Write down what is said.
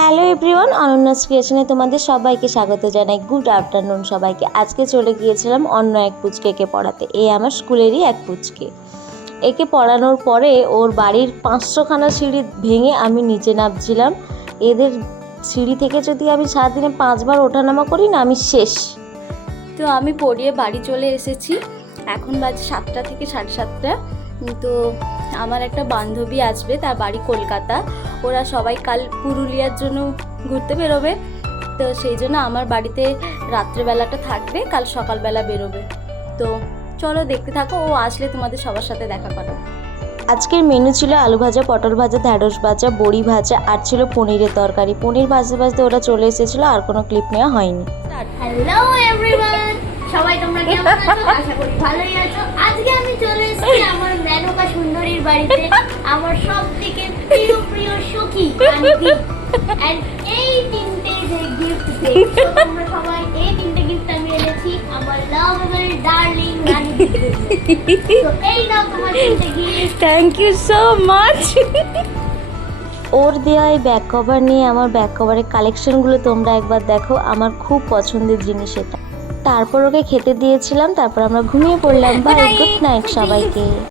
Hello everyone, অনন্যাস ক্রিয়েশনে তোমাদের সবাইকে স্বাগত জানাই। গুড আফটারনুন সবাইকে। আজকে চলে গিয়েছিলাম অন্য এক পুচকেকে পড়াতে। এই আমার স্কুলেরই এক পুচকে। একে পড়ানোর পরে ওর বাড়ির 500খানা সিঁড়ি ভেঙে আমি নিচে নামছিলাম। এদের সিঁড়ি থেকে যদি আমি সারাদিনে 5বার ওঠানামা করি না, আমি শেষ। তো আমি পড়িয়ে বাড়ি চলে এসেছি। এখন বাজে 7টা থেকে 7:30। তো আমার একটা বান্ধবী আসবে, তার বাড়ি কলকাতা। ওরা সবাই কাল পুরুলিয়ার জন্য ঘুরতে বেরোবে। তো সেই জন্য আমার বাড়িতে রাত্রেবেলাটা থাকবে, কাল সকালবেলা বেরোবে। তো চলো দেখতে থাকো, ও আসলে তোমাদের সবার সাথে দেখা করো। আজকের মেনু ছিল আলু ভাজা, পটল ভাজা, ঢ্যাঁড়স ভাজা, বড়ি ভাজা, আর ছিল পনিরের তরকারি। পনির ভাজতে ভাজতে ওরা চলে এসেছিলো, আর কোনো ক্লিপ নেওয়া হয়নি। হ্যালো এভরিওয়ান, সবাই তোমরা কেমন আছো? আশা করি ভালোই আছো। আজকে আমি চলে এসেছি আমার মেনকা সুন্দরীর বাড়িতে, আমার সবথেকে প্রিয় প্রিয় সখী আন্টি। এন্ড এই তিনটে যে গিফট দেখছো তোমরা সবাই, এই তিনটে গিফট আমি এনেছি আমার লাভেবল ডার্লিং রানীর জন্য। তো এই নাও তোমার তিনটে gift. Thank you so much. ওর দেওয়া এই ব্যাক কভার নিয়ে আমার ব্যাক কভারের কালেকশনগুলো তোমরা একবার দেখো। আমার খুব পছন্দের জিনিস এটা। তারপর ওকে খেতে দিয়েছিলাম, তারপর আমরা ঘুমিয়ে পড়লাম। বাই, গুড নাইট সবাইকে।